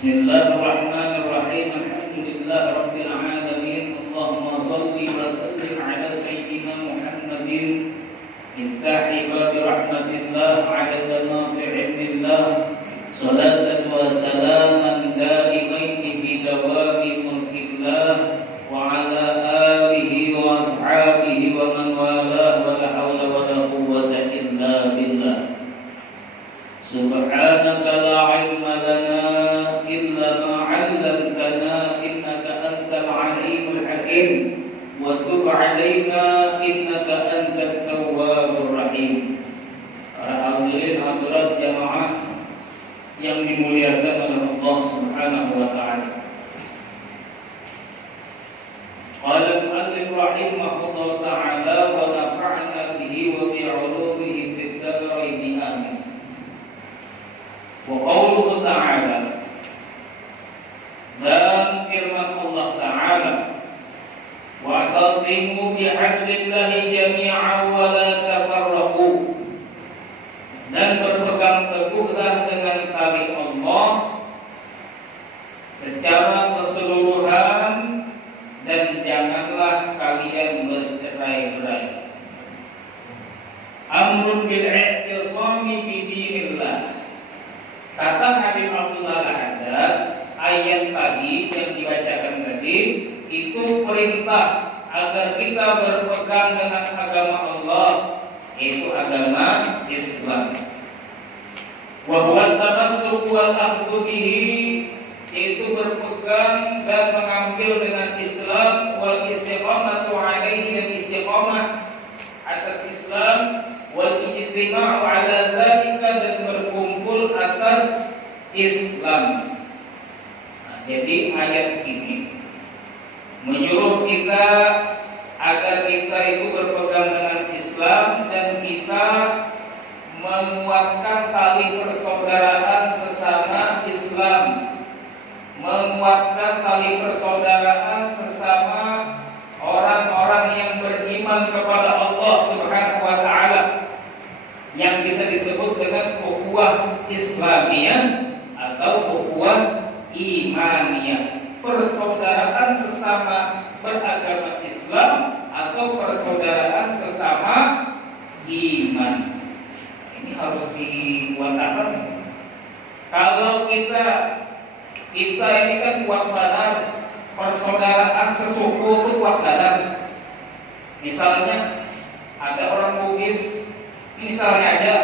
Bismillahirrahmanirrahim. Alhamdulillahirabbil alamin. Allahumma shalli wa sallim ala sayyidina Muhammadin miftahi babi rahmatillah adada ma fi ilmillah salatan wa salaman daimaini bi dawami mulkillah wa ala alihi wa ashabihi wa man walah wa la hawla wa la quwwata illa billah. Subhanaka la ilma lana illa ma 'allamtana innaka antal 'alimul hakim wa tub 'alaina innaka antat tawwabur rahim. Para hadirin hadirat jamaah yang dimuliakan oleh Allah Subhanahu wa taala. Qala al-mu'allif rahimahullah ta'ala wa nafa'na bihi wa bi 'ulumihi fid darain amin. Wa qawluhu ta'ala, dan firman Allah Ta'ala, wa'tasimu bihablillahi jami'an wa la tafarraqu, dan berpegang teguhlah dengan tali Allah secara keseluruhan dan janganlah kalian bercerai-berai. Amrun bil i'tisami bidinillah. Kata Habib Abdullah Al-Haddad, ayat tadi yang dibacakan tadi itu perintah agar kita berpegang dengan agama Allah, yaitu agama Islam. Wa huwa at-tamassuk wal akhdhu bihi, yaitu berpegang dan mengambil dengan Islam, wal istiqamatu alaihi, dan istiqamah atas Islam, wal ijtima'u ala dzalika, dan berkumpul atas Islam. Nah, jadi ayat ini menyuruh kita agar kita itu berpegang dengan Islam dan kita menguatkan tali persaudaraan sesama Islam, menguatkan tali persaudaraan sesama orang-orang yang beriman kepada Allah Subhanahu wa taala, yang bisa disebut dengan ukhuwah Islamiyah atau ukhuwah imaniyah, persaudaraan sesama beragama Islam atau persaudaraan sesama iman. Ini harus dikuatkan. Kalau kita ini kan kuat badan, persaudaraan sesuku itu kuat badan. Misalnya ada orang Bugis, misalnya aja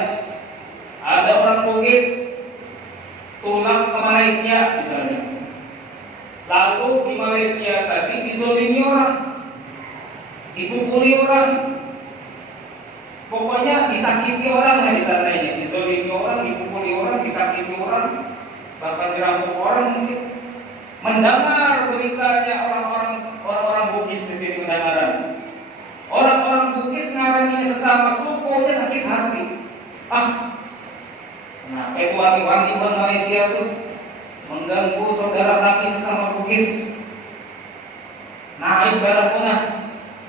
ada orang Bugis pulang ke Malaysia misalnya, lalu di Malaysia tadi dizolimi orang, dipukuli orang, pokoknya disakiti orang lah di sana ini, dizolimi orang, dipukuli orang, disakiti orang, bahkan dirampok orang mungkin. Mendengar beritanya orang-orang Bugis di sini, mendengaran orang-orang Bugis ngaraninya sesama suku, dia sakit hati. Kenapa itu wangi-wangi orang Malaysia tuh mengganggu saudara kami sesama Bugis? Naik darah punah,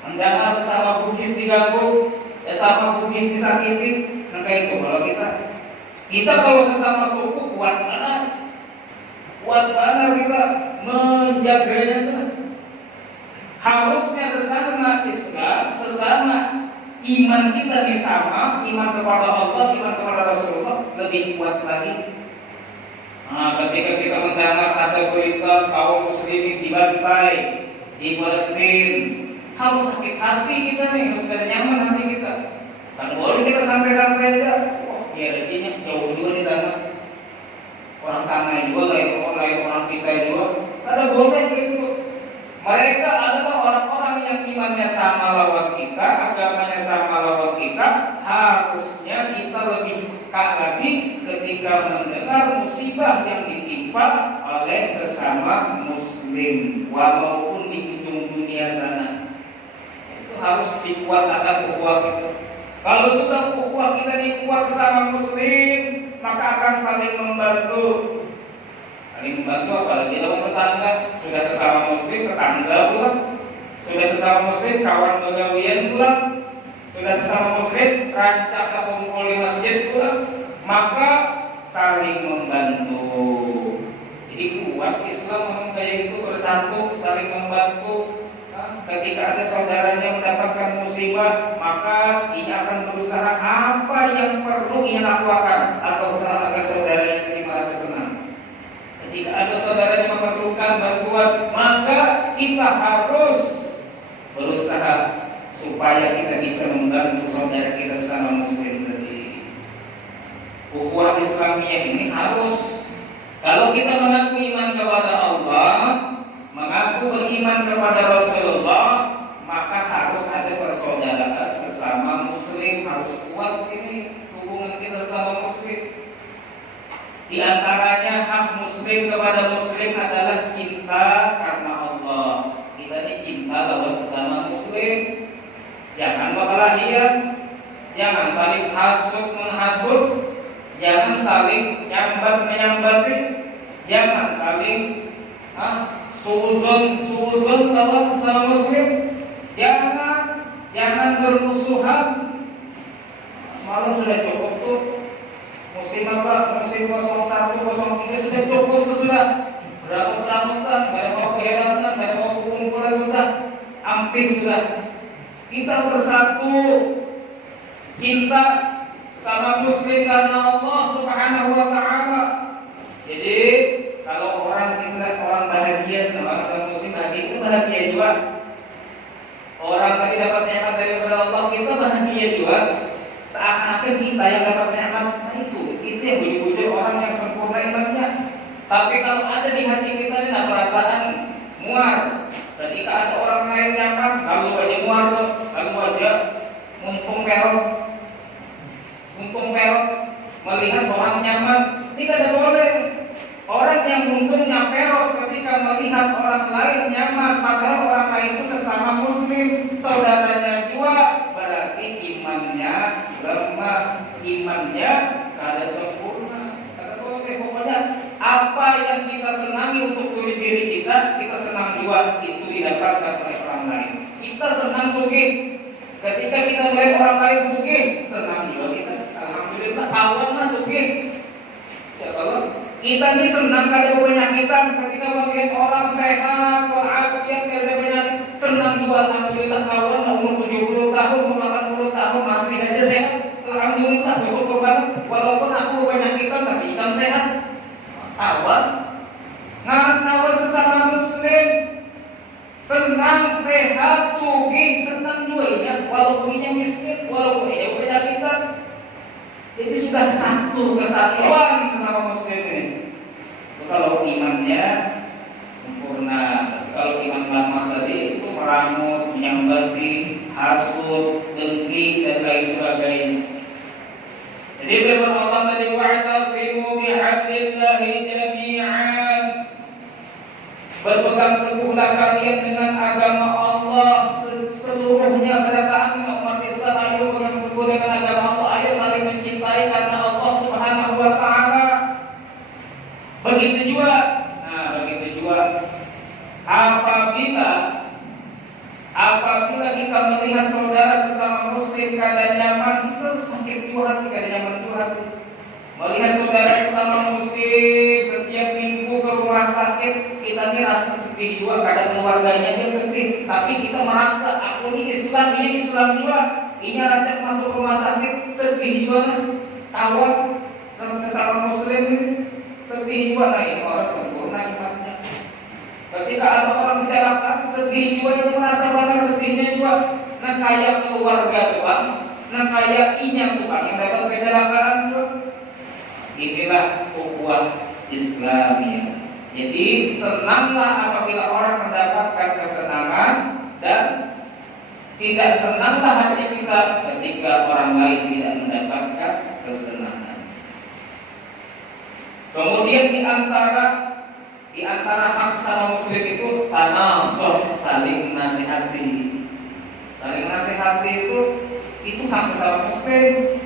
mendengar sesama Bugis diganggu, sesama Bugis disakiti. Nah kayak itu kalau kita kalau sesama suku kuat banget kita menjaganya tuh. Harusnya sesama Islam, sesama iman kita ini sama, iman kepada Allah, iman kepada Rasulullah lebih kuat lagi. Nah, ketika kita mendengar ada berita kaum muslimin dibantai di Palestina, harus sakit hati kita nih, harus ada nyaman hati kita. Kan boleh kita santai-santai aja. Biar rezekinya jauh juga di sana. Orang sana juga, orang kita juga. Ada boleh gitu. Mereka adalah orang-orang yang imannya sama lawan kita, agamanya sama lawan kita. Harusnya kita lebih peka lagi ketika mendengar musibah yang ditimpa oleh sesama Muslim, walaupun di ujung dunia sana. Itu harus dikuatkan ukhuwah kita. Kalau sudah ukhuwah kita dikuat sesama Muslim, maka akan saling membantu. Saling membantu apalagi dalam tetangga, sudah sesama Muslim tetangga pula, sudah sesama Muslim kawan begawian pula, sudah sesama Muslim rancak atau kumpul di masjid pula, maka saling membantu. Jadi Islam memang kayak gitu, bersatu, saling membantu. Ketika ada saudaranya mendapatkan musibah, maka ia akan berusaha apa yang perlu ia lakukan atau usaha agar saudaranya ini merasa senang. Ketika ada saudaranya memerlukan bantuan, maka kita harus berusaha supaya kita bisa membantu saudara kita sama muslim tadi. Ukhuwah Islamiyah ini harus, kalau kita mengaku iman kepada Allah, mengaku beriman kepada Rasulullah, maka harus ada persaudaraan sesama muslim, harus kuat ini hubungan kita sama muslim. Di antaranya hak muslim kepada muslim adalah cinta karena Allah. Kita dicinta lawan sesama muslim. Jangan berkelahian, jangan saling hasud menghasut, jangan saling nyambat menyambati, jangan saling suzon lawan sesama muslim. Jangan bermusuhan. Semalam sudah cukup tuh. Musim 01, 03 sudah cukup tuh sudah. Beramut-ramutan, berapa keheratan, berapa kumpulan sudah. Amping sudah. Kita bersatu, cinta sama muslim karena Allah Subhanahu wa taala. Jadi kalau orang bahagia sama muslim bahagia, itu bahagia juga. Orang tadi dapat nikmat daripada Allah, kita bahagia juga. Seakan-akan kita yang dapat nikmat itu yang bujuk-bujuk orang yang sempurna imannya. Tapi kalau ada di hati kita ini perasaan muar. Ketika ada orang lain nyaman, lalu aja muar tuh, lalu aja mumpung perot, melihat orang nyaman, tidak boleh. Orang yang untungnya perot ketika melihat orang lain nyaman, padahal orang lain itu sesama muslim, saudaranya juga, berarti imannya lemah, imannya kada sempurna. Kada boleh. Pokoknya apa yang kita senangi untuk diri kita senang juga, itu didapatkan oleh orang lain. Kita senang sugih, ketika kita melihat orang lain sugih, senang juga kita. Alhamdulillah, kawan mah sugih. Ya kalau kita ini senang kada penyakitan, ketika melihat orang sehat, walafiat, kada penyakit, senang juga. Alhamdulillah, kawan umur 70 tahun, umur 80 tahun masih aja sehat. Alhamdulillah, bersyukur banget. Walaupun aku penyakitan tapi hitam sehat. Kawan sesama muslim, senang, sehat, sugih, senang juga ya. Walaupun ia miskin, walaupun ia penyakitan. Jadi sudah satu kesatuan sesama muslim ini. Kalau imannya sempurna. Kalau iman lemah tadi itu meramut, menyambati, hasud, dengki dan lain sebagainya. Jadi firman Allah tadi, wa'tasimu bihablillahi jami'an. Berpegang teguhlah kalian dengan agama Allah seluruhnya. Kedatangan umat Islam, ayo berpegang teguh dengan agama Allah, ayo saling mencintai karena Allah Subhanahu wa taala. Begitu juga apabila kita melihat saudara sesama muslim kada nyaman, kita sakit juga hati, kada nyaman juga hati. Melihat saudara sesama muslim setiap minggu ke rumah sakit, kita ini rasa sedih juga, kada keluarganya aja sedih, tapi kita merasa aku ini Islam juga. Ini rajak masuk rumah sakit, sedih juga. Kawan sesama muslim ini sedih juga. Nah, ini orang sempurna imannya. Ketika ada orang kecelakaan, sedih juga, yang merasa banget sedihnya juga. Nah, kayak keluarga tukang, nah kayak inya tukang yang dapat kecelakaan juga. Inilah ukhuwah Islamiyah. Jadi senanglah apabila orang mendapatkan kesenangan, dan tidak senanglah hati kita ketika orang lain tidak mendapatkan kesenangan. Kemudian di antara hak sesama muslim itu tanasuh, saling menasihati. Saling menasihati itu hak sesama muslim.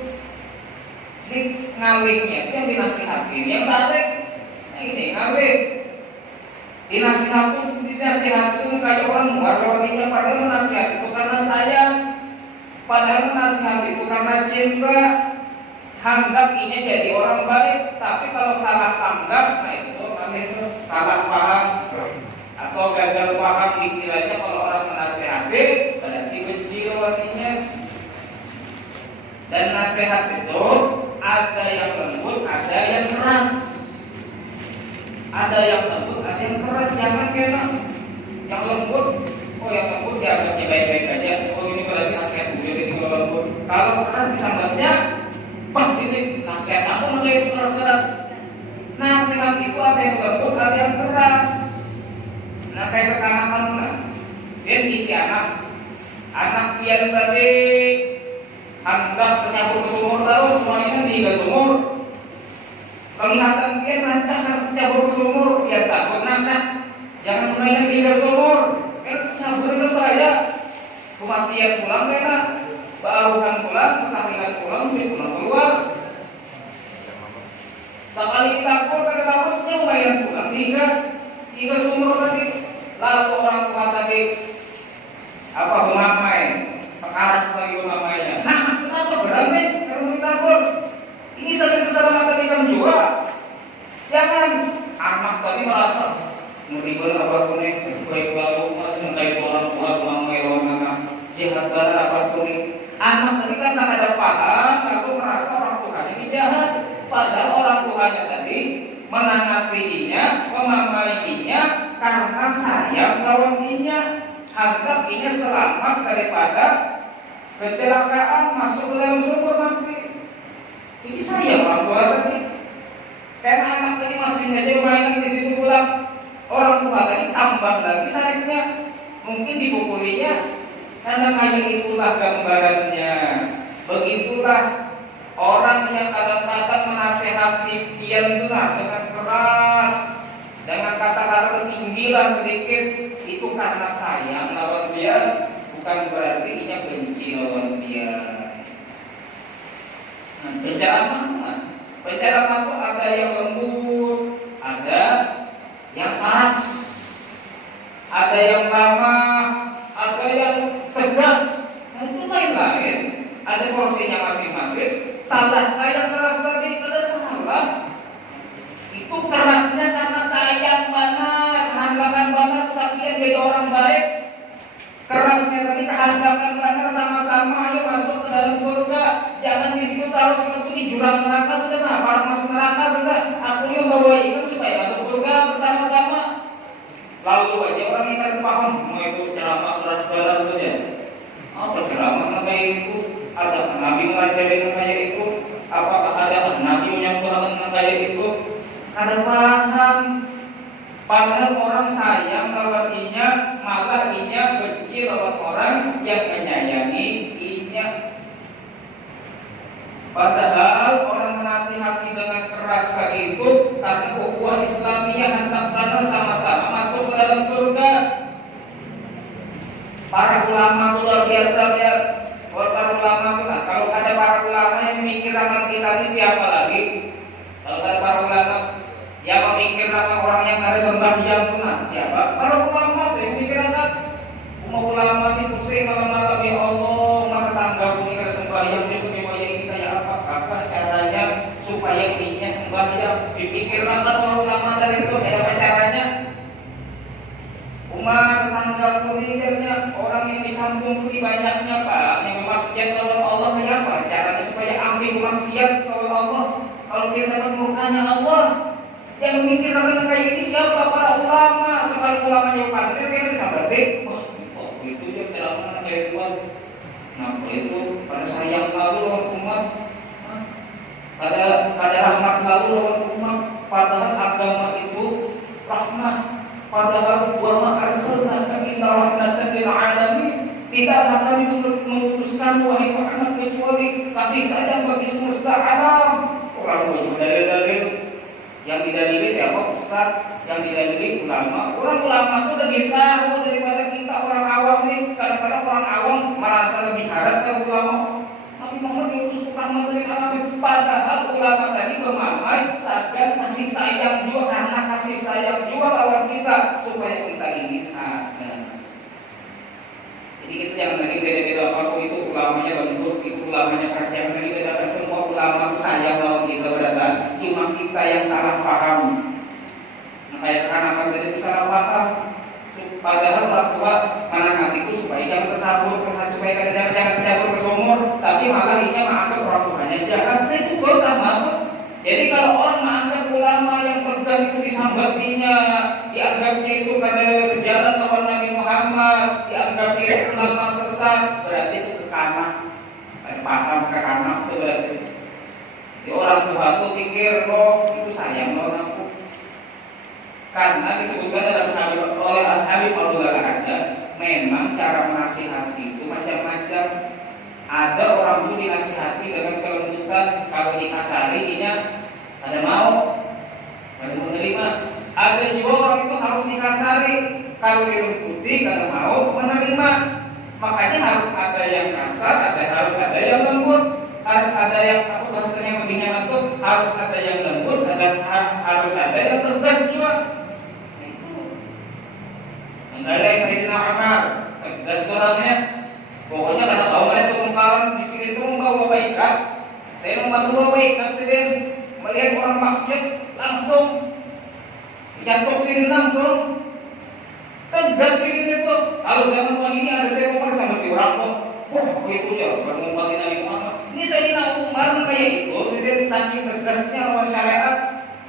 Ini ngalihnya itu yang dinasihati, yang sadek ini ngalih. Dinasihati itu kayak orang muar orangnya, padahal menasihati itu karena sayang, padahal menasihati itu karena cinta. Handak ini jadi orang baik, tapi kalau salah handak, nah itu salah paham, paham dikiranya kalau orang menasehati berarti benci lawannya. Dan nasihat itu ada yang lembut, ada yang keras. Ada yang lembut, ada yang keras. Jangan kena yang lembut. Oh yang lembut dianggapnya baik-baik aja. Oh ini berarti nasihat gue jadi kalau lembut. Kalau keras disambatnya, wah ini nasihat apa namanya itu keras-keras. Nasihat itu ada yang lembut, ada yang keras. Nah kayak kekanakan lah. Dia isi anak pian tadi hendak tercampur ke sumur terus semuanya kan di sumur. Kelihatan dia rancang hendak tercampur ke sumur, dia takut nak jangan main di sumur. Campur itu bahaya. Kematian pulang enak, baukan pulang, ketahilan pulang, duit pulang keluar. Sekali takut ada harusnya mainan pulang tiga sumur tadi. Lalu orang tua tadi apa pemamai, pekaras lagi pemamainya. Nah, kenapa beramai? Karena takut. Ini saling keselamatan ikan juga. Jangan anak tadi merasa mungkin apa pun baik lalu masih mengkait orang tua pemamai orang anak jahat banget apa pun. Anak tadi kan tak ada paham, lalu merasa orang tuanya ini jahat. Padahal orang tuanya tadi menanggapinya, memamainya karena sayang lawannya, agar ia selamat daripada kecelakaan masuk ke dalam sumur mati. Ini sayang orang tua tadi. Karena anak tadi masih saja mainan di situ pulang, orang tua tadi tambah lagi sakitnya, mungkin dipukulinya. Karena kayak itulah gambarannya. Begitulah orang yang kadang-kadang menasehati dia dengan keras, dengan kata-kata tinggi lah sedikit, itu karena sayang lawan dia, bukan berarti ia benci lawan dia. Nah, penceramah itu ada yang lembut, ada yang keras, ada yang ramah, ada yang tegas. Nah itu lain-lain. Ada porsinya masing-masing. Salah yang keras tadi ada salah. Itu kerasnya karena sayang banget, kehandakan banget, tapi dia jadi orang baik. Kerasnya tadi kehandakan banget, sama-sama ayo masuk ke dalam surga. Jangan di situ terus kamu di jurang neraka sudah, nah para masuk neraka sudah. Aku ini membawa iman supaya masuk surga bersama-sama. Lalu aja orang yang tak paham, mau itu ceramah keras banget itu ya. Apa ceramah namanya itu? Ada Nabi mengajarin kayak itu? Apakah ada Nabi menyampaikan kayak itu? Ada paham. Padahal orang sayang lawan inya, malah inya benci lawan orang yang menyayangi inya. Padahal orang menasihati dengan keras tadi itu karena ukhuwah Islamiyah hendak kita sama-sama masuk ke dalam surga. Para ulama luar biasa ya. Para ulama itu kan, kalau ada para ulama yang memikirkan kita ini siapa lagi? Kalau ada para ulama yang memikirkan orang yang ada sembahyang itu kan siapa? Para ulama itu yang memikirkan. Ulama ini pusing malam-malam ya Allah, maka tangga bumi ada sembahyang justru ini kayak apa? Apa caranya supaya dirinya sembahyang? Dipikirkan ulama dari itu kayak apa caranya? Umat tetangga pemikirnya orang yang di kampung ini banyaknya Pak yang memaksiat kepada Allah kayak apa? Caranya supaya ambil maksiat kepada Allah. Kalau dia dapat mukanya Allah, yang memikirkan kayak ini siapa? Para ulama. Sekali ulamanya pandir kayak bisa berarti itu dia telah dari Tuhan. Nah itu pada sayang lalu lawan umat, pada rahmat lalu lawan umat. Padahal agama itu rahmat. Padahal wa ma arsalnaka illa rahmatan lil alamin. Tidaklah kami mengutuskan wahai Muhammad kecuali kasih sayang bagi semesta alam. Orang punya dalil-dalil yang didalili siapa? Ustaz. Yang didalili ulama. Orang ulama itu lebih tahu daripada kita orang awam ini. Kadang-kadang orang awam merasa lebih harap ke ulama. Nabi Muhammad diutus rahmat lil alamin. Padahal ulama tadi memamai sadar kasih sayang juga karena kasih sayang juga lawan kita supaya kita ini sadar. Jadi kita jangan lagi beda-beda apa itu ulamanya lembut, itu ulamanya keras. Jangan lagi bedakan semua ulama itu sayang lawan kita berada. Cuma kita yang salah paham. Kayak anak-anak itu salah paham. Padahal sabur supaya jangan cabur ke sumur, tapi malah ini menganggap orang tuanya jahat. Nah, itu dosa mabuk. Jadi kalau orang menganggap ulama yang tegas itu disambatinya, dianggapnya itu kada sejalan lawan Nabi Muhammad, dianggapnya itu ulama sesat, berarti itu kekanah, paham kekanah itu berarti. Jadi orang tua itu pikir, oh itu sayang lawan aku. Karena disebutkan dalam hadis oleh Habib Abdul ada, memang cara menasihati itu macam-macam. Ada orang itu dinasihati dengan kelembutan, kalau dikasari dia ada mau, ada menerima. Ada juga orang itu harus dikasari, kalau dilembuti kada mau menerima. Makanya harus ada yang kasar, harus ada yang lembut, harus ada yang apa bahasanya lebih nyaman tuh, harus ada yang lembut, harus ada yang tegas juga. Mengalai Sayyidina Umar, tegas orangnya. Pokoknya kata tahu itu mengkawan di sini itu membawa ikat. Saya membawa ikat sini, melihat orang maksiat langsung jatuh sini langsung. Tegas sini itu. Kalau zaman pagi ini ada saya mau sama orang kok. Oh, itu ya, baru membagi Nabi Muhammad. Ini Sayyidina Umar kayak itu, saya saking tegasnya lawan syariat,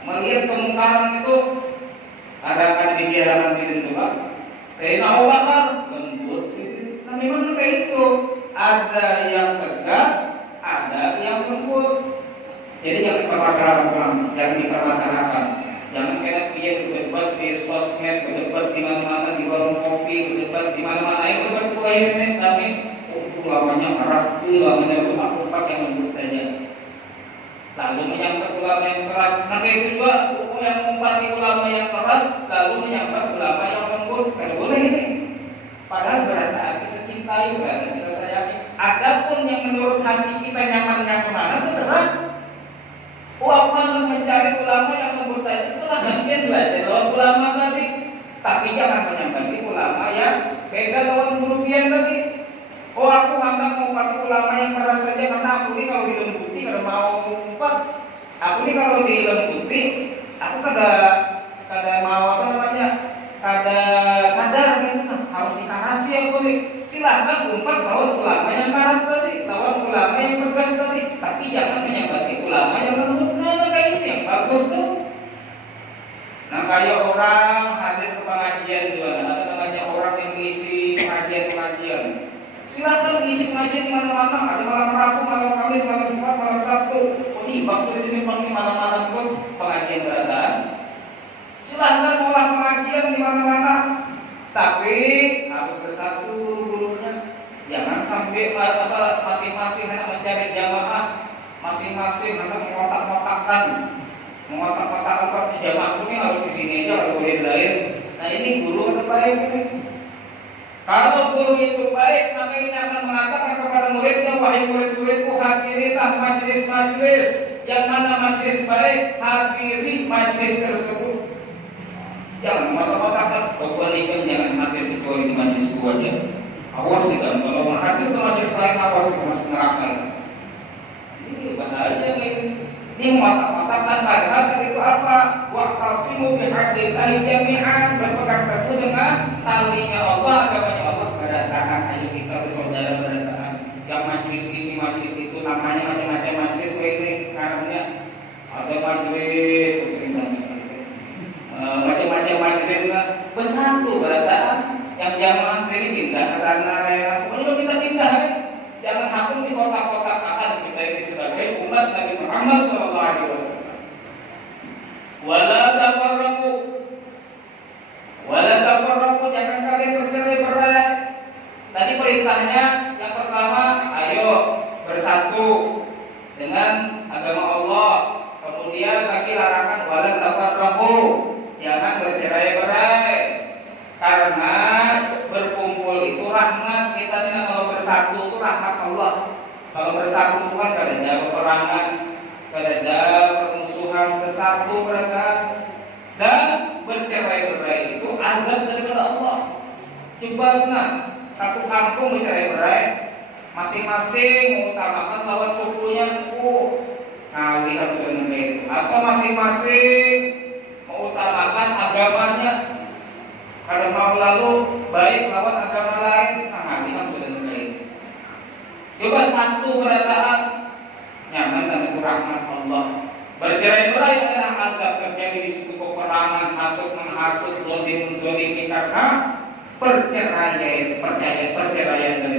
melihat kemungkaran itu ada dibiarkan sini juga. Sayyidina Abu Bakar lembut sini. Nah memang kayak itu, ada yang tegas, ada yang lembut. Jadi jangan dipermasalahkan pulang, jangan dipermasalahkan. Jangan kayak dia berdebat di sosmed, berdebat di mana-mana, di warung kopi, berdebat di mana-mana. Ayo berdebat pula ini, tapi itu lamanya keras, itu lamanya aku pakai yang lembut saja. Lalu menyambat ulama yang keras. Nah kayak itu juga yang mengumpati ulama yang keras, lalu menyambat ulama yang lembut. Kada boleh ini. Padahal berada kita cintai, berada kita sayangi. Adapun yang menurut hati kita nyamannya kemana, terserah. Aku akan mencari ulama yang lembut tadi. Terserah kalian belajar lawan ulama tadi. Tapi jangan menyambati ulama yang beda lawan guru pian tadi. Oh aku hendak mau pakai ulama yang keras saja karena aku ini kalau dilembuti kada mau empat. Aku ini kalau dilembuti, aku kada mau apa namanya, kada sadar gitu. Harus dikasih aku nih. Silahkan umpat lawan ulama yang keras tadi, lawan ulama yang tegas tadi. Tapi jangan menyambati ulama yang lembut. Nah kayak ini yang bagus tuh. Nah kayak orang hadir ke pengajian juga, ada namanya orang yang mengisi pengajian. Silahkan isi pengajian di mana-mana, ada malam Rabu, malam Kamis, malam Jumat, malam Sabtu. Oh tiba sudah disimpan di malam-malam pun pengajian beradaan. Silahkan olah pengajian di mana-mana, tapi harus bersatu guru-gurunya. Jangan sampai masing-masing hendak mencari jamaah, masing-masing hendak mengotak-ngotakkan apa jamaah ini harus di sini aja, kalau boleh lain. Nah ini guru atau baik ini? Kalau guru itu baik, maka ini akan mengatakan kepada muridnya, wahai murid-muridku, hadirilah majlis-majlis. Yang mana majlis baik, hadiri majlis tersebut. Jangan mengatakan pokoknya jangan hadir kecuali di majlis itu aja. Awas sih kan, kalau mau hadir ke majlis lain, awas itu masuk neraka. Ini bahaya ini. Ini mengatakan padahal itu apa? Wa'tasimu bihablillahi jami'an, berpegang teguh dengan talinya Allah, agamanya Allah. Berdatangan, ayo kita bersaudara berdatangan. Yang majlis ini, majlis itu, namanya macam-macam majlis. Ini karena ada majlis, macam-macam majlis bersatu berdatangan. Yang jamaah sini pindah ke sana, pokoknya kita pindah. Jangan hakum di kotak-kotak akan kita ini sebagai umat Nabi Muhammad SAW. Wala tafarraqu, jangan kalian bercerai-berai. Tadi perintahnya yang pertama, ayo bersatu dengan agama Allah. Kemudian lagi larangan wala tafarraqu, jangan bercerai-berai. Karena berkumpul itu rahmat. Kita ini kalau bersatu itu rahmat Allah. Kalau bersatu itu kan kada ada peperangan, kada ada permusuhan, bersatu mereka. Dan bercerai-berai itu azab daripada Allah. Coba nah, satu kampung bercerai-berai, masing-masing mengutamakan lawan sukunya. Nah lihat sudah itu. Atau masing-masing mengutamakan agamanya. Kalau mau lalu baik lawan agama lain, nah lihat sudah Coba satu berataan nyaman dan itu rahmat Allah. Bercerai-berai adalah azab terjadi di suatu peperangan, hasut menghasut, zolim menzolimi karena perceraian dari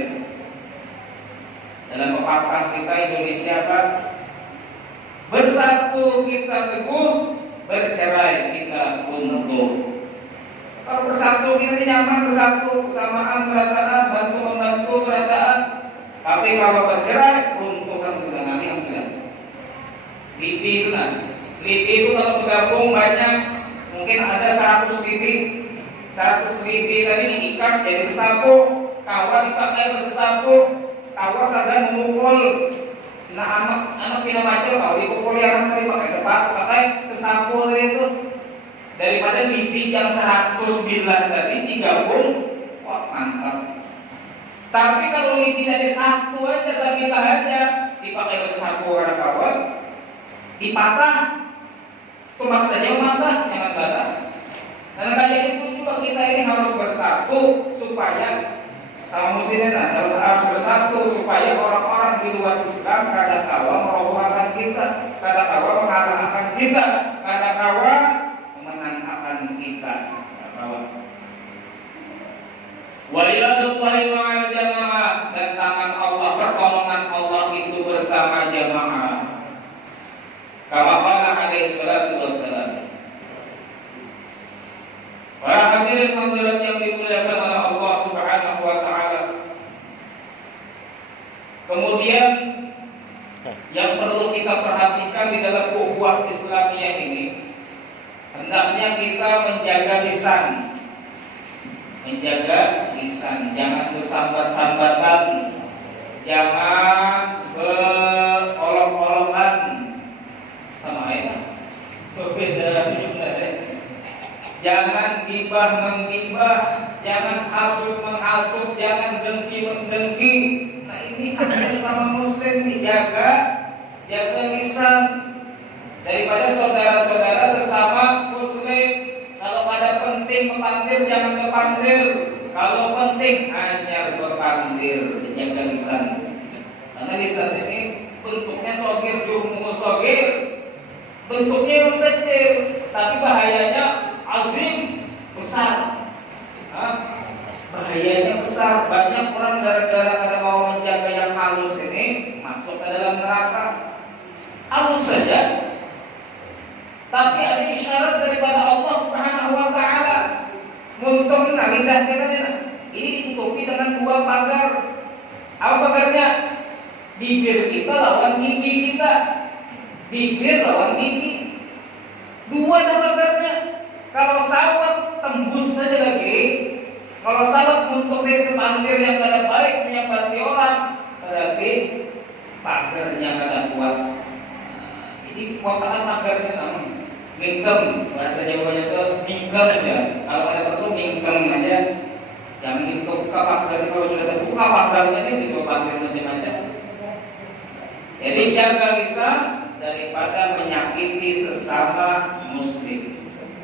itu. Dalam pepatah kita Indonesia kan, bersatu kita teguh, bercerai kita runtuh. Kalau bersatu kita nyaman, bersatu kesamaan berataan, bantu membantu berataan. Tapi kalau bercerai, runtuh kan sudah nanti yang sudah. Lidi itu kan, lidi itu kalau bergabung banyak, mungkin ada 100 lidi. 100 lidi tadi diikat jadi sesapu, kawan dipakai bersesapu, kawan sadar memukul. Nah anak pina macam kalau dipukul yang tadi pakai sepatu, pakai sesapu itu. Daripada lidi yang 100 bilah tadi digabung, wah mantap. Tapi kalau lidi dari satu aja, sabilah aja, dipakai sesapu orang kawan, dipatah, tomat saja matah, jangan patah. Dan kayak itu juga kita ini harus bersatu supaya sama muslimin harus bersatu supaya orang-orang di luar Islam kada kawa merobohkan kita, kada kawa mengalahkan kita, kada kawa memenangkan kita. Waliyadullahi ma'al jamaah, dan tangan Allah, pertolongan Allah itu bersama jamaah. Kama qala alaihi salatu wassalam. Para hadirin hadirat yang dimuliakan oleh Allah Subhanahu wa taala. Kemudian yang perlu kita perhatikan di dalam ukhuwah Islamiyah ini, hendaknya kita menjaga lisan. Menjaga lisan, jangan bersambat-sambatan, jangan berolok-olokan. Sama ya, berbeda juga. Jangan gibah menggibah, jangan hasut menghasut, jangan dengki mendengki. Nah ini hanya sama muslim dijaga, jaga lisan daripada saudara-saudara sesama muslim. Kalau ada penting mepandir jangan kepandir, kalau penting hanya berpandir, jaga lisan. Karena lisan ini bentuknya sogir, jurmu sogir, bentuknya yang kecil, tapi bahayanya azim, besar. Bahayanya besar. Banyak orang gara-gara kada mau menjaga yang halus ini masuk ke dalam neraka. Halus saja, tapi ada isyarat daripada Allah Subhanahu wa taala. Muntum lidah kita ini ditutupi dengan 2 pagar. Apa pagarnya? Bibir kita lawan gigi kita. Bibir lawan gigi. 2 pagarnya. Kalau sawat tembus saja lagi. Kalau sawat untuk pandir yang kada baik menyambati orang, berarti pagarnya kada kuat. Jadi kuatan pagarnya namanya mingkem, bahasa Jawanya itu mingkem ya. Kalau ada perlu mingkem aja. Jangan kita buka pagar. Kalau sudah terbuka pagarnya ini bisa pandir macam-macam. Jadi jaga lisan daripada menyakiti sesama muslim.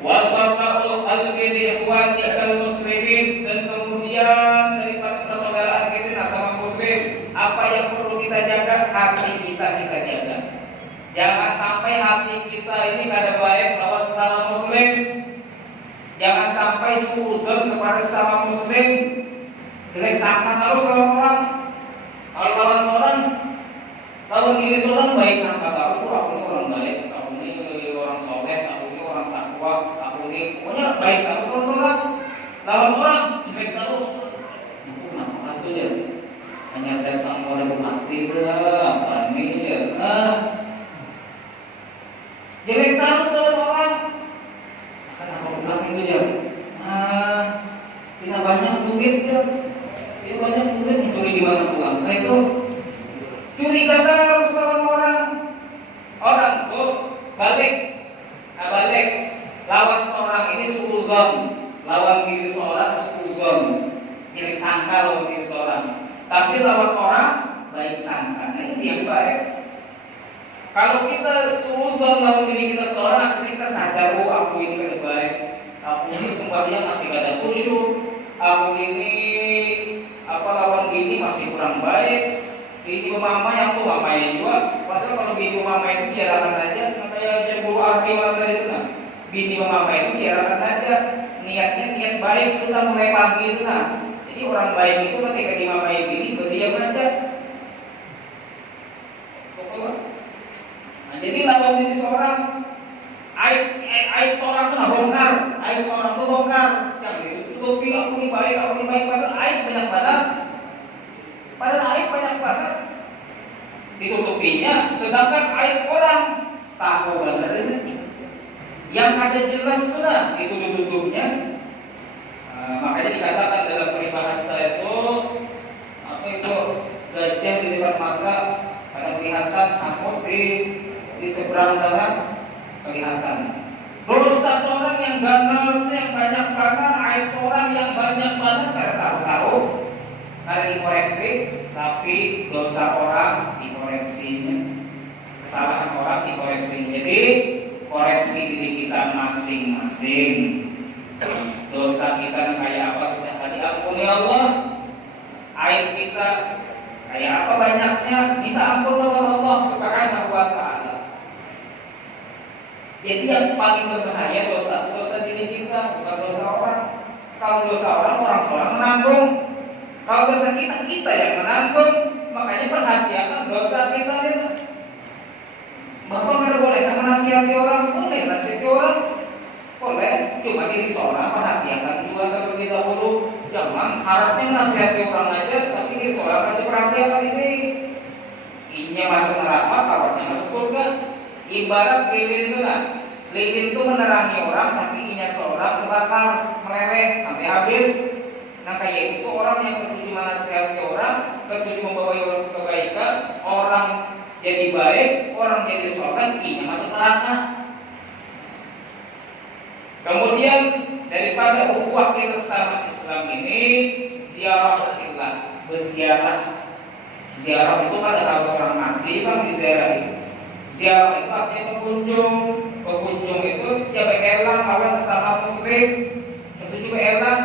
Wasaqaul qalbi li ikhwanikal muslimin, dan kemudian daripada persaudaraan kita sama muslim, apa yang perlu kita jaga? Hati kita jaga. Jangan sampai hati kita ini kada baik lawan sesama muslim. Jangan sampai suuzon kepada sesama muslim. Jelek sangka harus lawan orang. Kalau lawan seorang, lawan diri seorang baik sangka tahu aku ini orang baik, aku ini orang soleh, aku ini orang takwa, aku ini pokoknya baik terus orang. Lawan orang jelek terus. Itu kenapa tuh ya? Hanya datang modal hati lah, apa nih ya? Jelek terus lawan orang. Kenapa bilang itu ya? Tidak banyak duit ya. Tidak banyak duit mencuri di mana pulang. Nah itu curiga terus lawan orang. Orang tuh balik, lawan seorang ini suuzon, lawan diri seorang suuzon, jelek sangka lawan diri seorang. Tapi lawan orang baik sangka. Nah ini yang baik. Kalau kita suuzon lawan diri kita seorang, akhirnya kita sadar, oh aku ini kada baik, aku ini sembahyang masih kada khusyuk, aku ini lawan diri masih kurang baik. Bini mama yang tuh mamanya juga. Padahal kalau bini mama itu biarkan aja, kayak guru arti orang tadi itu nah. Bini mama itu biarkan aja, niatnya niat baik sudah mulai pagi itu nah. Jadi orang baik itu ketika dimamai bini berdiam aja. Nah, jadi lawan diri seorang, aib seorang itu bongkar, aib seorang itu bongkar. Yang itu tutupi, aku ini baik, padahal aib banyak banget. Padahal aib banyak banget ditutupinya, sedangkan aib orang tahu banget. Yang ada jelas sudah itu ditutupnya. Makanya dikatakan dalam peribahasa itu apa itu gajah di depan mata pada kelihatan, samut di seberang sana kelihatan. Dosa seorang yang ganal yang banyak banget, aib seorang yang banyak banget karena tahu-tahu, karena dikoreksi, tapi dosa orang dikoreksinya, kesalahan orang dikoreksinya. Jadi koreksi diri kita masing-masing. Dosa kita kayak apa sudah diampuni Allah. Aib kita kayak apa banyaknya, minta ampun kepada Allah Subhanahu wa taala. Jadi yang paling berbahaya dosa diri kita, bukan dosa orang. Kalau dosa orang seorang menanggung. Kalau dosa kita yang menanggung. Makanya perhatikan dosa kita itu. Bapak mana boleh menasihati orang? Boleh nasihati orang. Boleh, cuma diri seorang perhatikan juga terlebih dahulu. Jangan harapnya nasihati orang aja, tapi diri seorang aja perhatikan ini. Inya masuk neraka, kawannya masuk surga. Ibarat lilin itu lah. Lilin itu menerangi orang, tapi inya seorang terbakar, meleleh sampai habis. Nah kayak itu orang yang ketujuh menasihati orang, ketujuh membawa orang kebaikan, orang jadi baik, orang jadi soleh, inya masuk neraka. Kemudian daripada ukhuwah kita sama Islam ini, ziarah Allah, berziarah. Ziarah itu pada harus orang mati kan diziarahi. Ziarah itu artinya berkunjung. Berkunjung itu ya berelang kawan sesama muslim. Itu juga elang.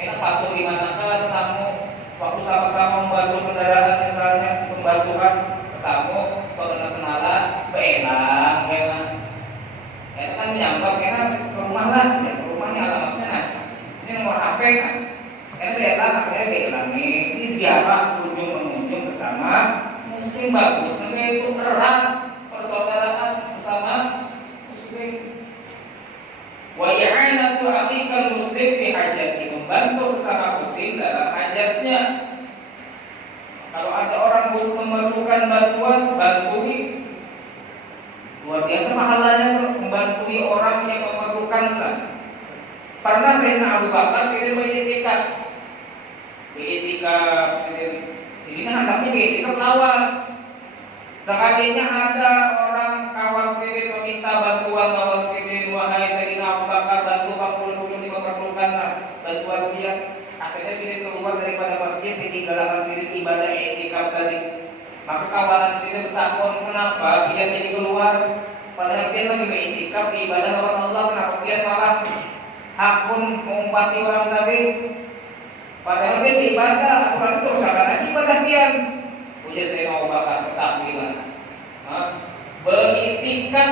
Enak patuh di manakah ketemu waktu sama-sama membasuh kendaraan misalnya pembasuhan ketemu kenalan berelang. Enak kan menyambat enak ke rumah lah, ya ke rumahnya alamatnya nah. Ini nomor HP kan. Enak berelang akhirnya berelangi. Ini ziarah kunjung mengunjung sesama muslim bagus. Nanti itu erat persaudaraan bersama muslim. Wa i'anatu akhikal muslim fi hajati, membantu sesama muslim dalam hajatnya. Kalau ada orang memerlukan bantuan, bantui. Luar biasa pahalanya untuk membantu orang yang memerlukan. Karena Sayyidina Abu Bakar sini beritikaf. Sini hendaknya beritikaf lawas. Sekalinya ada orang kawan Sirin meminta bantuan lawan Sirin, wahai Sayyidina Abu Bakar, bantu Bakul di memerlukan bantuan dia. Akhirnya Sirin keluar daripada masjid, ditinggalkan Sirin ibadah i'tikaf tadi. Maka kawanan Sirin bertakon, kenapa dia jadi keluar? Padahal dia lagi i'tikaf ibadah lawan Allah, kenapa dia malah hakun mengumpati orang tadi? Padahal dia ibadah, aturan itu usahakan aja ibadah dia. Ujar Sayyidina Abu Bakar, ketahuilah, beriktikaf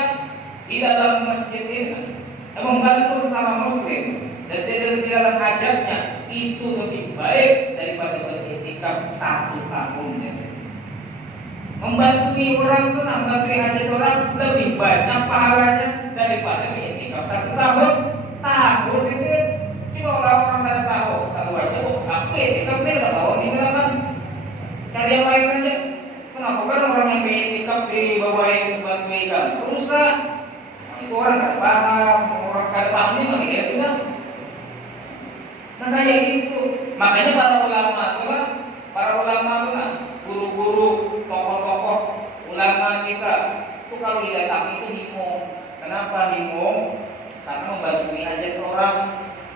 di dalam masjid ini membantu sesama muslim dan tidak di dalam hajatnya itu lebih baik daripada beriktikaf 1 tahun. Membantu orang itu, membantu hajat orang lebih banyak pahalanya daripada beriktikaf 1 tahun. Tahu sini cuma orang-orang pada tahu aja, apa iktikaf dia nggak tahu di belakang. Cari yang lain aja. Kenapa kan orang yang beriktikaf dibawain bantu ikan rusak? Itu orang nggak paham, orang nggak pahamnya lagi ya sudah. Nah kayak gitu. Makanya para ulama itu lah, guru-guru, tokoh-tokoh ulama kita itu kalau didatangi itu himung. Kenapa himung? Karena membantu hajat orang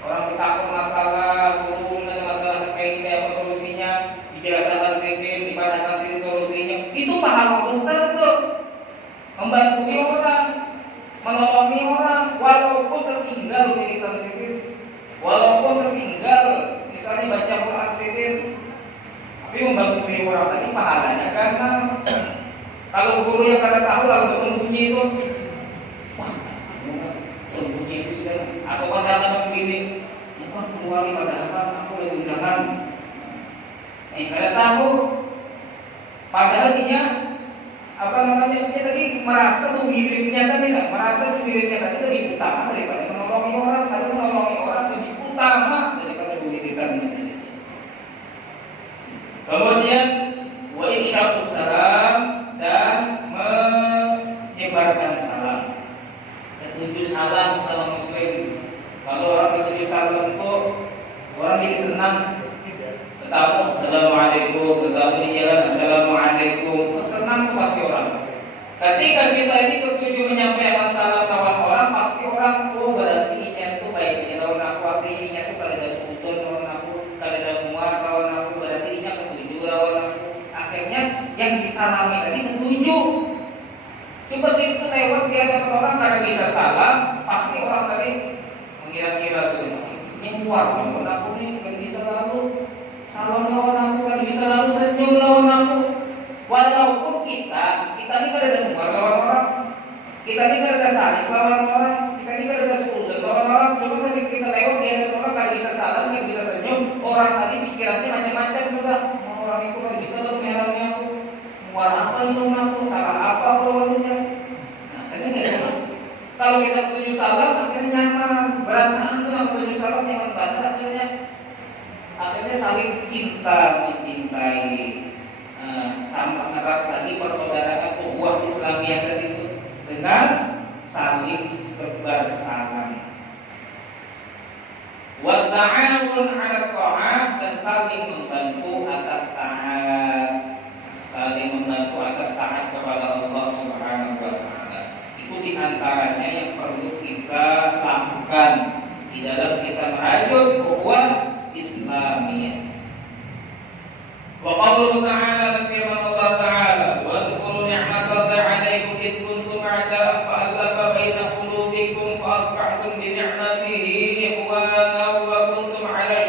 bertakwa masalah, guru ada masalah kayak apa solusinya. Dijelasan sini, dipadahkan sini solusinya. Itu pahala besar tuh. Membantu orang, menolongi orang, walaupun tertinggal militan sini, walaupun tertinggal, misalnya baca Quran sini, Tapi membantu diri orang tadi pahalanya karena kalau gurunya kada tahu lalu bersembunyi itu, wah, sembunyi itu sudah. Atau pada begini, apa keluari pada apa aku lagi undangan. Kada tahu. Padahal dia dia tadi merasa tuh dirinya tadi lebih utama daripada menolongi orang, tapi menolongi orang lebih utama daripada dirinya. Kemudian wa ifsya'us salam dan menyebarkan salam. Ketujuh salam sama muslim. Kalau orang ketujuh salam itu orang jadi senang. Ketemu assalamualaikum, ketemu di jalan assalamualaikum, senang tuh pasti orang. Ketika kita ini ketujuh menyampaikan salam lawan orang, pasti orang berarti ini itu baik. Lawan aku artinya itu kalau ada sujud lawan aku, kalau ada muat lawan aku, berarti ini ketujuh lawan aku. Akhirnya yang disalami tadi ketujuh. Coba itu lewat dia dapat orang karena bisa salam, pasti orang tadi mengira-kira sudah ini muat lawan aku nih, kan bisa lalu salam lawan aku, kan bisa lalu senyum lawan aku. Walaupun kita ini kan ada dengar lawan orang, kita ini kan ada saling lawan orang, kita ini kan ada sekutu lawan orang. Coba ketika kita lewat dia ada orang kan bisa salam, kan bisa senyum, orang tadi pikirannya macam-macam sudah. Orang itu kan bisa lalu merahnya aku, muat apa ini aku, salah apa lawannya. Nah, akhirnya nggak nyaman. Kalau kita ketujuh salam, akhirnya nyaman. Berantakan tuh ketujuh salam nyaman banget akhirnya saling cinta mencintai. Tambah erat lagi persaudaraan ukhuwah Islamiyah tadi itu dengan saling sebar salam. Wa ta'awun 'ala tha'ah dan saling membantu atas taat. Saling membantu atas taat kepada Allah Subhanahu wa taala. Itu di antaranya yang perlu kita lakukan di dalam kita merajut ukhuwah Islamiyah. Wa qawluhu ta'ala dan firman Allah Ta'ala, wa dzkuru ni'matallahi 'alaikum id kuntum a'da'an fa'alafa baina qulubikum fa asbahtum bi ni'matihi ikhwana wa kuntum 'ala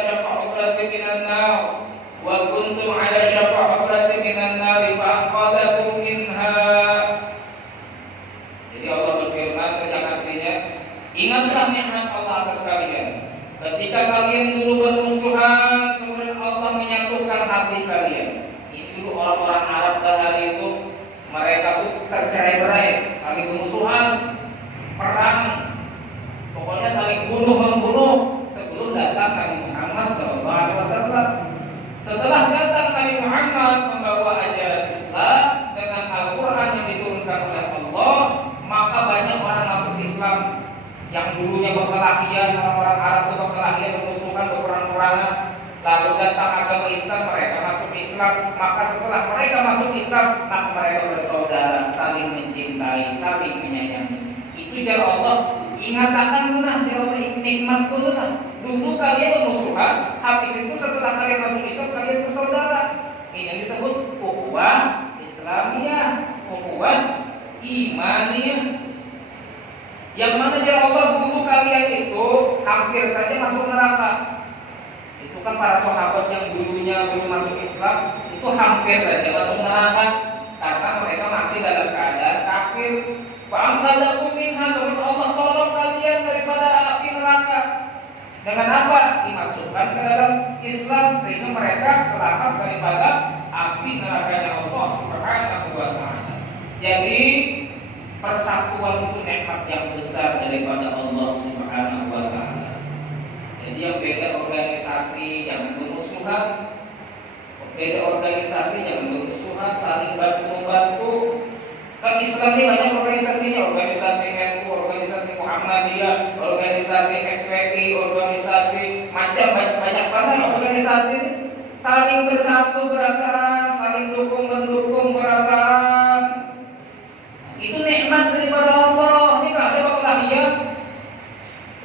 shafa hufratin minan nar wa kuntum 'ala shafa hufratin minan nar fa anqadhakum minha. Jadi Allah berfirman yang artinya, ingatlah nikmat Allah atas kalian ketika kalian dulu bermusuhan, kemudian Allah menyatukan hati kalian. Ini dulu orang-orang Arab pada hari itu, mereka tuh tercerai-berai, saling bermusuhan, perang, pokoknya saling bunuh-membunuh sebelum datang Nabi Muhammad SAW. Setelah datang Nabi Muhammad membawa ajaran Islam dengan Al-Quran yang diturunkan oleh Allah, maka banyak orang masuk Islam. Yang dulunya berkelahian, orang-orang Arab itu berkelahian, bermusuhan, berperang-perangan, lalu datang agama Islam, mereka masuk Islam. Maka setelah mereka masuk Islam, maka mereka bersaudara, saling mencintai, saling menyayangi. Itu cara Allah. Ingatakan tuh nah, cara Allah nikmat tuh nah. Dulu kalian bermusuhan, habis itu setelah kalian masuk Islam, kalian bersaudara. Ini yang disebut ukhuwah Islamiyah, ukhuwah imaniyah. Yang mana jalan Allah dulu kalian itu hampir saja masuk neraka. Itu kan para sahabat yang dulunya belum masuk Islam itu hampir saja masuk neraka karena mereka masih dalam keadaan kafir. Fa'amhadakum minha, Allah tolong kalian daripada api neraka. Dengan apa? Dimasukkan ke dalam Islam sehingga mereka selamat daripada api neraka Allah Subhanahu wa taala. Jadi persatuan itu nikmat yang besar daripada Allah Subhanahu wa taala. Jadi yang beda organisasi jangan bermusuhan. Beda organisasi jangan bermusuhan, saling bantu membantu. Kan Islam ini banyak organisasinya, organisasi NU, organisasi Muhammadiyah, organisasi FPI, organisasi macam banyak banget organisasi. Saling bersatu gerakan, saling dukung mendukung gerakan. Itu nikmat daripada Allah. Ini kan ada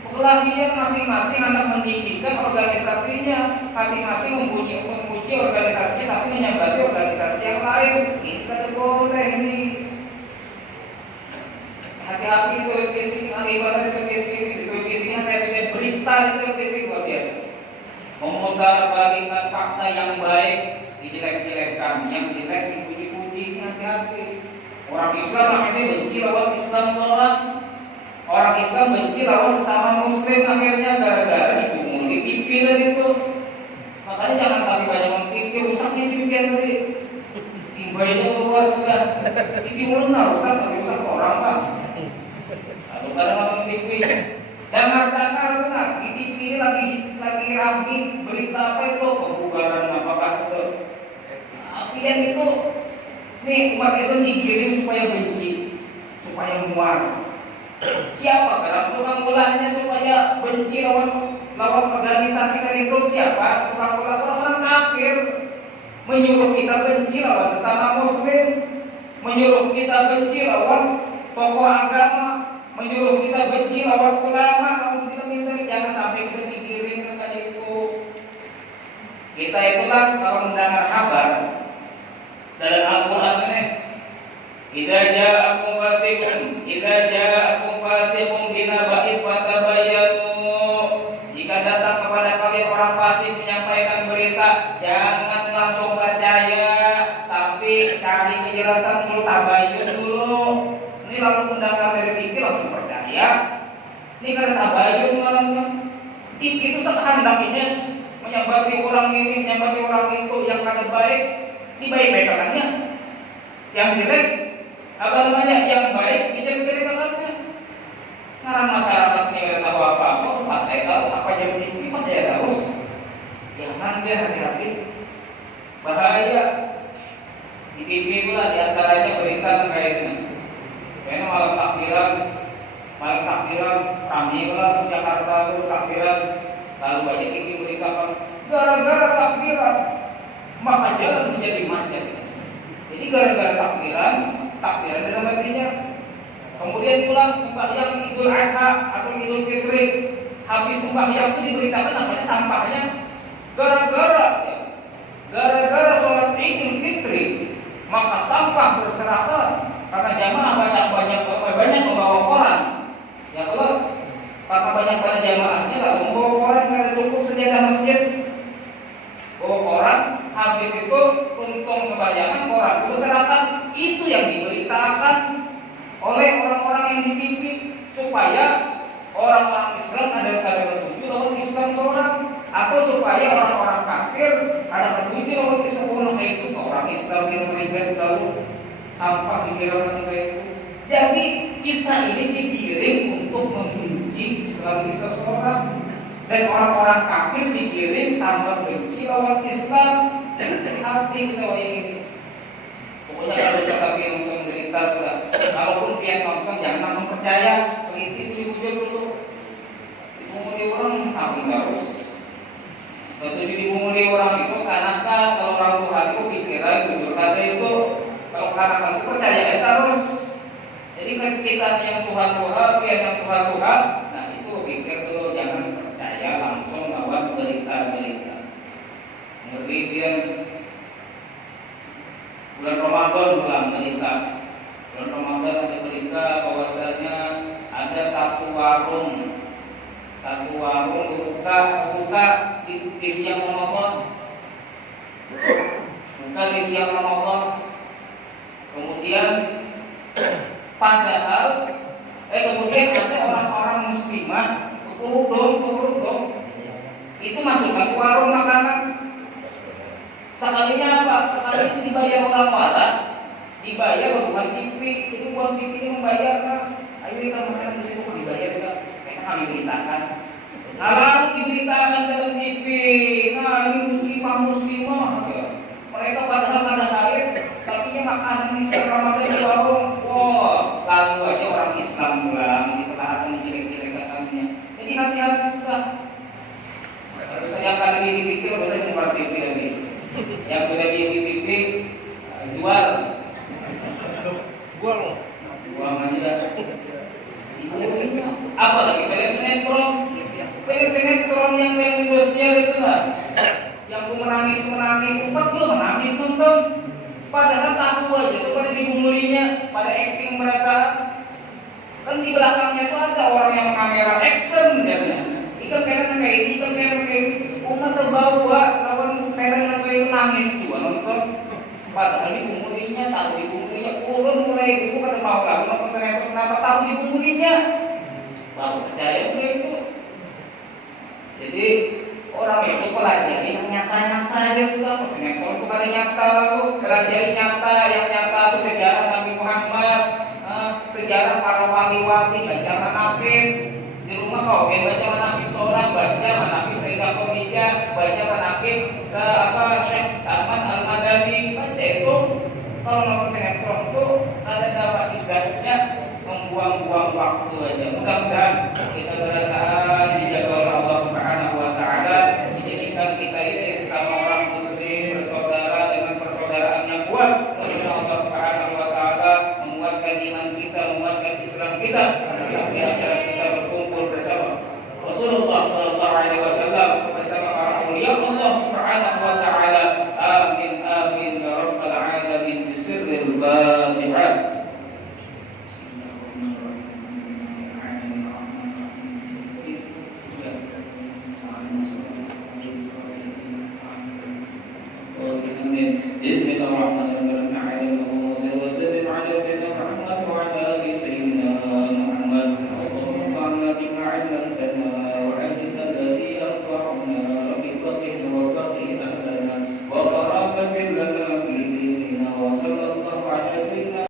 perkelahian masing-masing anak mendidikan organisasinya, masing-masing memuji organisasinya tapi menyambati organisasi yang lain. Ini kan boleh ini. Hati-hati televisi, ibadah televisi, televisinya kayak berita di televisi luar biasa. memutarbalikkan fakta yang baik dijelek-jelekkan, yang jelek dipuji-puji. Hati-hati. Orang Islam akhirnya benci lawan Islam seorang. Orang Islam benci lawan sesama Muslim akhirnya gara-gara dipunguli TV tadi itu. Makanya jangan tapi banyak nonton TV, rusaknya TV tadi. Timbainya keluar sudah. TV ulang rusak, tapi rusak ke orang Pak. Lalu pada nonton TV. Dan karena di TV ini lagi ramai berita apa itu pembubaran apakah itu. Akhirnya itu nih umat Islam digiring supaya benci, supaya muar. Siapa dalam tulang-tulangnya supaya benci lawan organisasi tadi itu siapa? Tulang-tulang orang kafir menyuruh kita benci lawan sesama Muslim, menyuruh kita benci lawan tokoh agama, menyuruh kita benci lawan ulama. Kalau kita minta jangan sampai kita digiring kayak itu. Kita itulah kalau mendengar kabar dalam Al-Quran ini, idza ja'akum fasiqun binaba'in fatabayyanu. Jika datang kepada kalian orang fasik menyampaikan berita, jangan langsung percaya, tapi cari kejelasan dulu, tabayyun dulu. Ini lalu mendengar dari TV langsung percaya. Ini karena tabayyun malamnya. TV itu sekehendaknya menyambangi orang ini, menyambangi orang itu, yang kada baik dibaik-baikakannya, yang jelek yang baik dijelek-jelekakannya. Karena masyarakat ini tidak tahu apa-apa, pakai tahu apa jadi TV, pakai tahu. Jangan biar hati-hati, bahaya. Di TV itulah diantaranya berita kayak ini. Karena malam takbiran, kami lah Jakarta itu takbiran, lalu aja TV beritakan gara-gara takbiran maka jalan menjadi macet. Jadi gara-gara takbiran bersama artinya. Kemudian pulang sembahyang Idul Adha atau Idul Fitri, habis sembahyang itu diberitakan namanya sampahnya gara-gara sholat Idul Fitri maka sampah berserakan karena jamaah banyak membawa koran. Ya kalau karena banyak jamaahnya lalu membawa koran karena cukup sejadah masjid. Bawa koran, habis itu untung sebahyangan koran berserakan. Itu yang diberitakan oleh orang-orang yang di TV supaya orang-orang Islam ada petunjuk lawan Islam seorang, atau supaya orang-orang kafir ada petunjuk lawan Islam orang. Itu orang Islam yang melihat lalu sampah dikirakan kayak itu. Jadi kita ini digiring untuk membenci Islam kita seorang, dan orang-orang kafir digiring tambah benci lawan Islam. Hati kita ini. Pokoknya kalau sekali nonton berita sudah, kalaupun dia nonton jangan langsung percaya. Begitu dulu. Dimulai orang tahu harus. Tentu dimulai orang itu karena kan kalau orang Tuhan itu pikiran jujur kata itu, kalau karena itu percaya harus. Jadi ketika yang Tuhan, nah itu pikir dulu, jangan percaya langsung lawan berita-berita. Kemudian bulan Ramadan berita. Bulan Ramadan ada berita bahwasanya ada satu warung buka di siang Ramadan. Buka di siang Ramadan. Kemudian kemudian ada orang-orang muslimah berkerudung itu masukkan ke warung makanan. Sekalinya apa? Sekalinya dibayar orang waras, dibayar bukan TV. Itu buat TV ini membayar kan? Ayo kita makanan di situ dibayar kita. Kita kami beritakan. Alam diberitakan dalam TV. Nah ini muslimah. Mereka padahal kada haid, tapi makanan di siang Ramadan di warung. Wah, lalu aja orang Islam pulang diselahkan dijelek-jelekakannya. Jadi hati-hati kita. Harus yang kada di CCTV, harus saja buat TV lagi. Yang sudah di CCTV jual aja. Apalagi film sinetron yang media sosial itu lah. Yang tuh menangis, empat tuh menangis nonton. Padahal tahu aja tuh pada dibumulinya, pada acting mereka. Kan di belakangnya tuh ada orang yang kamera action katanya. Ikan kayak ini, ikan kayak ini. Umat terbawa, lawan kayak itu nangis juga nonton. Padahal dibumbuinya, tahu dibumbuinya, urun mulai itu pada mau lah. Nonton sinetron kenapa tahu dibumbuinya? Baru percaya mulai itu. Jadi orang itu pelajari yang nyata-nyata aja sudah. Sinetron itu pada nyata lalu, pelajari nyata, yang nyata itu sejarah Nabi Muhammad, sejarah para wali-wali, baca manaqib. Di rumah kau baca manaqib seorang, baca manaqib Sayyidah Khadijah, baca manaqib Syekh Salman Al-Madani, baca itu. Kalau nonton sinetron itu ada dapat ibadahnya, membuang-buang waktu aja. Mudah-mudahan kita berdoa dijaga oleh Allah Subhanahu wa taala, dijadikan kita ini sesama orang muslim bersaudara dengan persaudaraan yang kuat. Mudah-mudahan Allah Subhanahu wa taala menguatkan iman kita, menguatkan Islam kita, di akhirat kita berkumpul bersama Rasulullah sallallahu alaihi wasallam bersama para auliya Allah Subhanahu wa taala. Amin amin ya rabbal alamin. Bisirril Fatihah. Bismillahirrahmanirrahim.